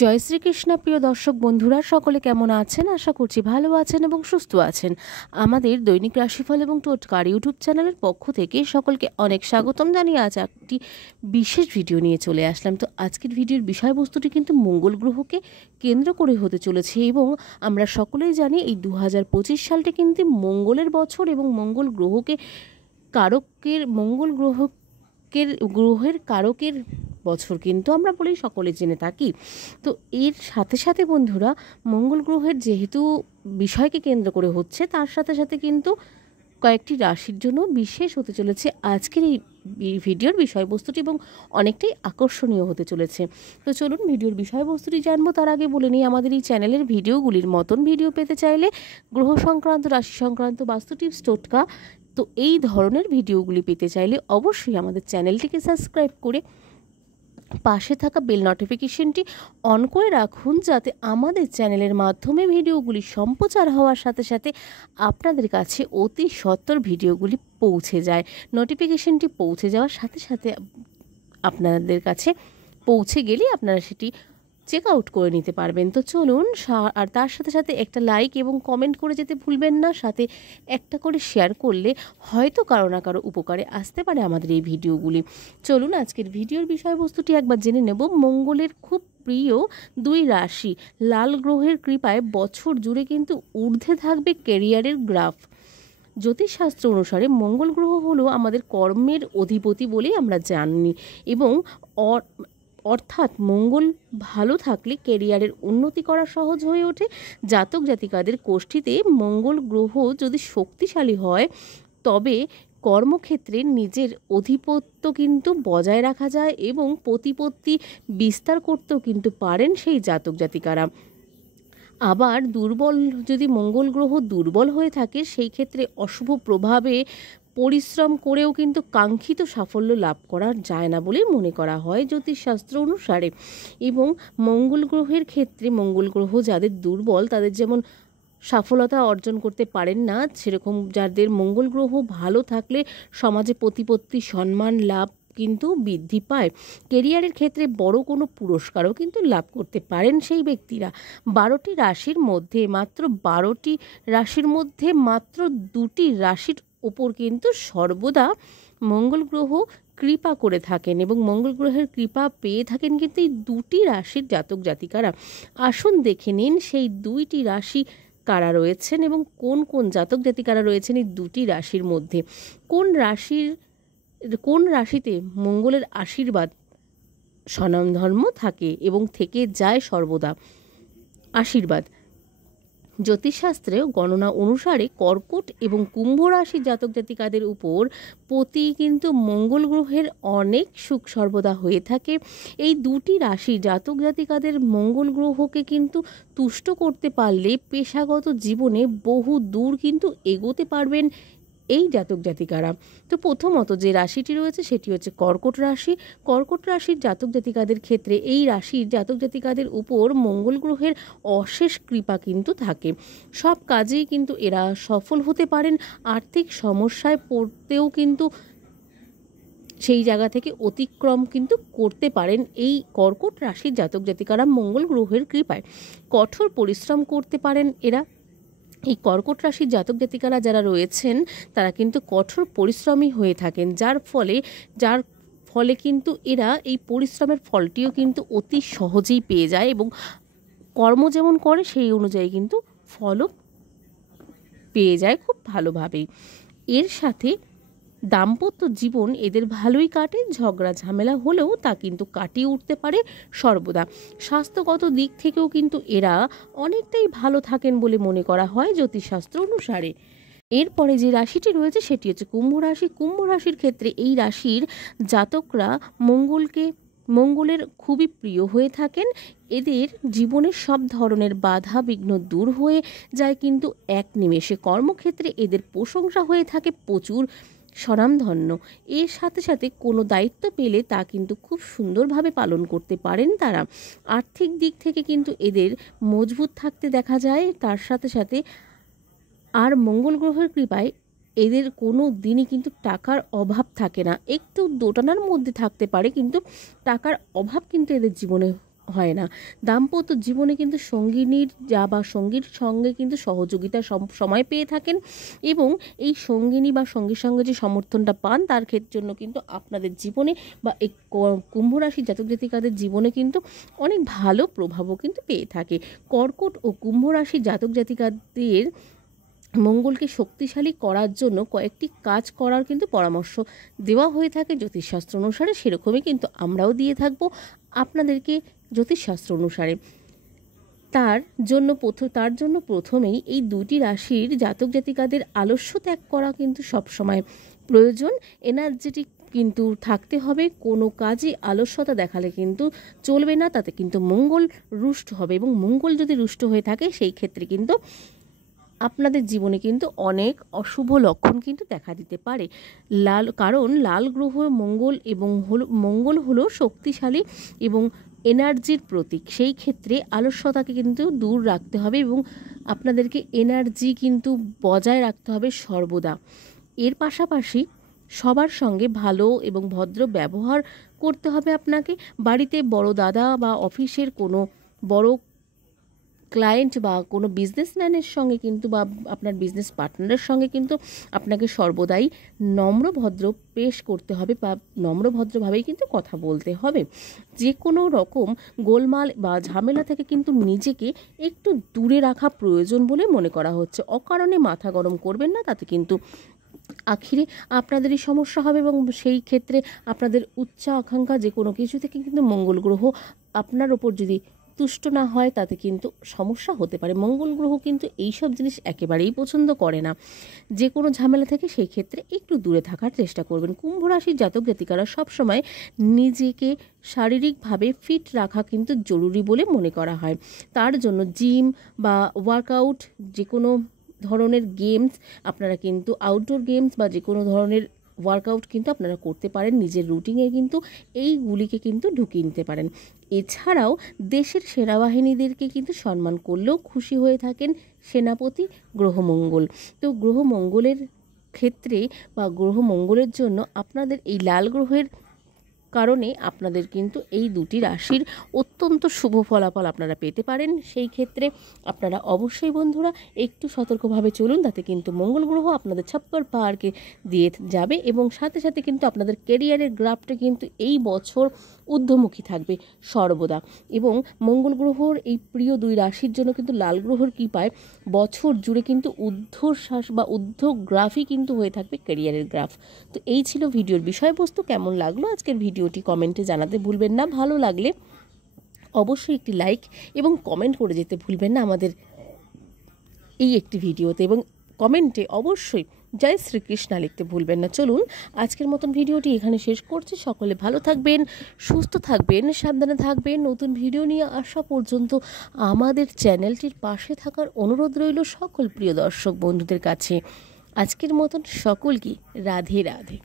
জয় শ্রীকৃষ্ণ। প্রিয় দর্শক বন্ধুরা সকলে কেমন আছেন? আশা করছি ভালো আছেন এবং সুস্থ আছেন। আমাদের দৈনিক রাশিফল এবং টোটকার ইউটিউব চ্যানেলের পক্ষ থেকে সকলকে অনেক স্বাগতম জানিয়ে আজ একটি বিশেষ ভিডিও নিয়ে চলে আসলাম। তো আজকের ভিডিওর বিষয়বস্তুটি কিন্তু মঙ্গল গ্রহকে কেন্দ্র করে হতে চলেছে এবং আমরা সকলেই জানি এই 2025 সালটি কিন্তু মঙ্গলের বছর এবং মঙ্গল গ্রহের কারকের বছর কিন্তু আমরা বলেই সকলে জেনে থাকি। তো এর সাথে সাথে বন্ধুরা, মঙ্গল গ্রহের যেহেতু বিষয়কে কেন্দ্র করে হচ্ছে, তার সাথে সাথে কিন্তু কয়েকটি রাশির জন্য বিশেষ হতে চলেছে আজকের এই ভিডিওর বিষয়বস্তুটি এবং অনেকটাই আকর্ষণীয় হতে চলেছে। তো চলুন ভিডিওর বিষয়বস্তুটি জানবো। তার আগে বলে নিই, আমাদের এই চ্যানেলের ভিডিওগুলির মতন ভিডিও পেতে চাইলে গ্রহ সংক্রান্ত, রাশি সংক্রান্ত, বাস্তু টিপস, টোটকা, তো এই ধরনের ভিডিওগুলি পেতে চাইলে অবশ্যই আমাদের চ্যানেলটিকে সাবস্ক্রাইব করে পাশে থাকা বেল নোটিফিকেশনটি অন করে রাখুন, যাতে আমাদের চ্যানেলের মাধ্যমে ভিডিওগুলি সম্প্রচার হওয়ার সাথে সাথে আপনাদের কাছে অতি সত্বর ভিডিওগুলি পৌঁছে যায়। নোটিফিকেশনটি পৌঁছে যাওয়ার সাথে সাথে আপনাদের কাছে পৌঁছে গেলে আপনারা সেটি চেক আউট করে নিতে পারবেন। তো চলুন, আর তার সাথে সাথে একটা লাইক এবং কমেন্ট করে যেতে ভুলবেন না। সাথে একটা করে শেয়ার করলে হয়তো কারো না কারো উপকারে আসতে পারে আমাদের এই ভিডিওগুলি। চলুন আজকের ভিডিওর বিষয়বস্তুটি একবার জেনে নেব। মঙ্গলের খুব প্রিয় দুই রাশি লাল গ্রহের কৃপায় বছর জুড়ে কিন্তু ঊর্ধ্বে থাকবে ক্যারিয়ারের গ্রাফ। জ্যোতিষশাস্ত্র অনুসারে মঙ্গল গ্রহ হলো আমাদের কর্মের অধিপতি বলেই আমরা জানি এবং অর্থাৎ মঙ্গল ভালো থাকলে ক্যারিয়ারের উন্নতি করা সহজ হয়ে ওঠে। জাতক জাতিকাদের কোষ্ঠীতে মঙ্গল গ্রহ যদি শক্তিশালী হয় তবে কর্মক্ষেত্রে নিজের আধিপত্য কিন্তু বজায় রাখা যায় এবং প্রতিপত্তি বিস্তার করতেও কিন্তু পারেন সেই জাতক জাতিকারা। আবার যদি মঙ্গল গ্রহ দুর্বল হয়ে থাকে, সেই ক্ষেত্রে অশুভ প্রভাবে পরিশ্রম করেও কিন্তু কাঙ্ক্ষিত সাফল্য লাভ করা যায় না বলেই মনে করা হয় জ্যোতিষশাস্ত্র অনুসারে। এবং মঙ্গল গ্রহের ক্ষেত্রে মঙ্গল গ্রহ যাদের দুর্বল তাদের যেমন সফলতা অর্জন করতে পারেন না, সেরকম যাদের মঙ্গল গ্রহ ভালো থাকলে সমাজে প্রতিপত্তি, সম্মান লাভ কিন্তু বৃদ্ধি পায়। কেরিয়ারের ক্ষেত্রে বড় কোনো পুরস্কারও কিন্তু লাভ করতে পারেন সেই ব্যক্তিরা। 12টি রাশির মধ্যে মাত্র 2টি রাশির ওপর কিন্তু সর্বদা মঙ্গল গ্রহ কৃপা করে থাকেন এবং মঙ্গল গ্রহের কৃপা পেয়ে থাকেন কিন্তু এই 2টি রাশির জাতক জাতিকারা। আসুন দেখে নিন সেই 2টি রাশি কারা রয়েছেন এবং কোন কোন জাতক জাতিকারা রয়েছেন এই 2টি রাশির মধ্যে। কোন রাশিতে মঙ্গলের আশীর্বাদ স্বনামধর্ম থাকে এবং থেকে যায় সর্বদা আশীর্বাদ। জ্যোতিষশাস্ত্রেও গণনা অনুসারে কর্কট এবং কুম্ভ রাশির জাতক জাতিকাদের উপর প্রতি কিন্তু মঙ্গল গ্রহের অনেক সুখ সর্বদা হয়ে থাকে। এই 2টি রাশি জাতক জাতিকাদের মঙ্গল গ্রহকে কিন্তু তুষ্ট করতে পারলে পেশাগত জীবনে বহু দূর কিন্তু এগোতে পারবেন এই জাতক জাতিকারা। তো প্রথমত যে রাশিটি রয়েছে সেটি হচ্ছে কর্কট রাশি। কর্কট রাশির জাতক জাতিকাদের ক্ষেত্রে এই রাশির জাতক জাতিকাদের উপর মঙ্গল গ্রহের অশেষ কৃপা কিন্তু থাকে। সব কাজেই কিন্তু এরা সফল হতে পারেন। আর্থিক সমস্যায় পড়তেও কিন্তু সেই জায়গা থেকে অতিক্রম কিন্তু করতে পারেন এই কর্কট রাশির জাতক জাতিকারা মঙ্গল গ্রহের কৃপায়। কঠোর পরিশ্রম করতে পারেন এরা। এই কর্কট রাশির জাতক জাতিকারা যারা রয়েছেন তারা কিন্তু কঠোর পরিশ্রমী হয়ে থাকেন, যার ফলে কিন্তু এরা এই পরিশ্রমের ফলটিও কিন্তু অতি সহজেই পেয়ে যায় এবং কর্ম যেমন করে সেই অনুযায়ী কিন্তু ফলও পেয়ে যায় খুব ভালোভাবেই। এর সাথে দাম্পত্য জীবন এদের ভালোই কাটে, ঝগড়া ঝামেলা হলেও তা কিন্তু কাটিয়ে উঠতে পারে সর্বদা। স্বাস্থ্যগত দিক থেকেও কিন্তু এরা অনেকটাই ভালো থাকেন বলে মনে করা হয় জ্যোতিষশাস্ত্র অনুসারে। এরপরে যে রাশিটি রয়েছে সেটি হচ্ছে কুম্ভ রাশি। কুম্ভ রাশির ক্ষেত্রে এই রাশির জাতকরা মঙ্গলের খুবই প্রিয় হয়ে থাকেন। এদের জীবনের সব ধরনের বাধা বিঘ্ন দূর হয়ে যায় কিন্তু এক নিমেষে। কর্মক্ষেত্রে এদের প্রশংসা হয়ে থাকে প্রচুর, স্বনামধন্য। এর সাথে সাথে কোনো দায়িত্ব পেলে তা কিন্তু খুব সুন্দরভাবে পালন করতে পারেন তারা। আর্থিক দিক থেকে কিন্তু এদের মজবুত থাকতে দেখা যায়। তার সাথে সাথে আর মঙ্গল গ্রহের কৃপায় এদের কোনো দিনই কিন্তু টাকার অভাব থাকে না। একটু দোটানার মধ্যে থাকতে পারে কিন্তু টাকার অভাব কিন্তু এদের জীবনে হয় না। দাম্পত্য জীবনে কিন্তু সঙ্গিনীর বা সঙ্গীর সঙ্গে কিন্তু সহযোগিতা সময় পেয়ে থাকেন, এবং এই সঙ্গিনী বা সঙ্গীর সঙ্গে যে সমর্থনটা পান তার জন্য কিন্তু আপনাদের জীবনে বা এই কুম্ভ রাশির জাতক জাতিকাদের জীবনে কিন্তু অনেক ভালো প্রভাবও কিন্তু পেয়ে থাকে। কর্কট ও কুম্ভ রাশির জাতক জাতিকাদের মঙ্গলকে শক্তিশালী করার জন্য কয়েকটি কাজ করার কিন্তু পরামর্শ দেওয়া হয়ে থাকে জ্যোতিষশাস্ত্র অনুসারে, সেরকমই কিন্তু আমরাও দিয়ে থাকবো আপনাদেরকে জ্যোতিষশাস্ত্র অনুসারে। তার জন্য প্রথমেই এই দুটি রাশির জাতক জাতিকাদের আলস্য ত্যাগ করা কিন্তু সবসময় প্রয়োজন। এনার্জেটিক কিন্তু থাকতে হবে, কোনো কাজে আলস্যতা দেখালে কিন্তু চলবে না, তাতে কিন্তু মঙ্গল রুষ্ট হবে, এবং মঙ্গল যদি রুষ্ট হয়ে থাকে সেই ক্ষেত্রে কিন্তু আপনাদের জীবনে কিন্তু অনেক অশুভ লক্ষণ কিন্তু দেখা দিতে পারে। কারণ লাল গ্রহ মঙ্গল হলো শক্তিশালী এবং এনার্জির প্রতীক। সেই ক্ষেত্রে আলস্যতাকে কিন্তু দূর রাখতে হবে এবং আপনাদেরকে এনার্জি কিন্তু বজায় রাখতে হবে সর্বদা। এর পাশাপাশি সবার সঙ্গে ভালো এবং ভদ্র ব্যবহার করতে হবে আপনাকে। বাড়িতে বড় দাদা বা অফিসের কোনো বড় ক্লায়েন্ট বা কোনো বিজনেসম্যানের সঙ্গে কিন্তু বা আপনার বিজনেস পার্টনারের সঙ্গে কিন্তু আপনাকে সর্বদাই নম্রভদ্র পেশ করতে হবে বা নম্রভদ্রভাবেই কিন্তু কথা বলতে হবে। যে কোনো রকম গোলমাল বা ঝামেলা থেকে কিন্তু নিজেকে একটু দূরে রাখা প্রয়োজন বলে মনে করা হচ্ছে। অকারণে মাথা গরম করবেন না, তাতে কিন্তু আখিরে আপনাদেরই সমস্যা হবে, এবং সেই ক্ষেত্রে আপনাদের উচ্চ আকাঙ্ক্ষা যে কোনো কিছু থেকে কিন্তু মঙ্গল গ্রহ আপনার ওপর যদি তুষ্ট না হয় তাতে কিন্তু সমস্যা হতে পারে। মঙ্গল গ্রহ কিন্তু এইসব জিনিস একেবারেই পছন্দ করে না। যে কোনো ঝামেলা থেকে সেই ক্ষেত্রে একটু দূরে থাকার চেষ্টা করবেন। কুম্ভ রাশির জাতক জাতিকারা সবসময় নিজেকে শারীরিকভাবে ফিট রাখা কিন্তু জরুরি বলে মনে করা হয়। তার জন্য জিম বা ওয়ার্কআউট, যে কোনো ধরনের গেমস আপনারা কিন্তু আউটডোর গেমস বা যে কোনো ধরনের ওয়ার্কআউট কিন্তু আপনারা করতে পারেন, নিজের রুটিনে কিন্তু এইগুলিকে কিন্তু ঢুকিয়ে নিতে পারেন। এছাড়াও দেশের সেনাবাহিনীদেরকে কিন্তু সম্মান করলেও খুশি হয়ে থাকেন সেনাপতি গ্রহমঙ্গল। তো গ্রহমঙ্গলের ক্ষেত্রে বা গ্রহমঙ্গলের জন্য আপনাদের এই লাল গ্রহের কারণে আপনাদের কিন্তু এই দুটি রাশির অত্যন্ত শুভ ফলাফল আপনারা পেতে পারেন। সেই ক্ষেত্রে আপনারা অবশ্যই বন্ধুরা একটু সতর্কভাবে চলুন, তাতে কিন্তু মঙ্গল গ্রহ আপনাদের ছাপ্পার পাহাড়কে দিয়ে যাবে, এবং সাথে সাথে কিন্তু আপনাদের ক্যারিয়ারের গ্রাফটা কিন্তু এই বছর ঊর্ধ্বমুখী থাকবে সর্বদা। এবং মঙ্গল গ্রহর এই প্রিয় দুই রাশির জন্য কিন্তু লাল গ্রহর কৃপায় বছর জুড়ে কিন্তু ঊর্ধ্বশ্বাস বা ঊর্ধ্বগ্রাফই কিন্তু হয়ে থাকবে ক্যারিয়ারের গ্রাফ। তো এই ছিল ভিডিওর বিষয়বস্তু। কেমন লাগলো আজকের ভিডিওটি কমেন্টে জানাতে ভুলবেন না। ভালো লাগলে অবশ্যই একটি লাইক এবং কমেন্ট করে যেতে ভুলবেন না আমাদের এই একটি ভিডিওতে, এবং কমেন্টে অবশ্যই জয় শ্রীকৃষ্ণ লিখতে ভুলবেন না। চলুন আজকের মতন ভিডিওটি এখানে শেষ করছি। সকলে ভালো থাকবেন, সুস্থ থাকবেন, সাবধানে থাকবেন। নতুন ভিডিও নিয়ে আসা পর্যন্ত আমাদের চ্যানেলটির পাশে থাকার অনুরোধ রইল সকল প্রিয় দর্শক বন্ধুদের কাছে। আজকের মতন সকলকে রাধে রাধে।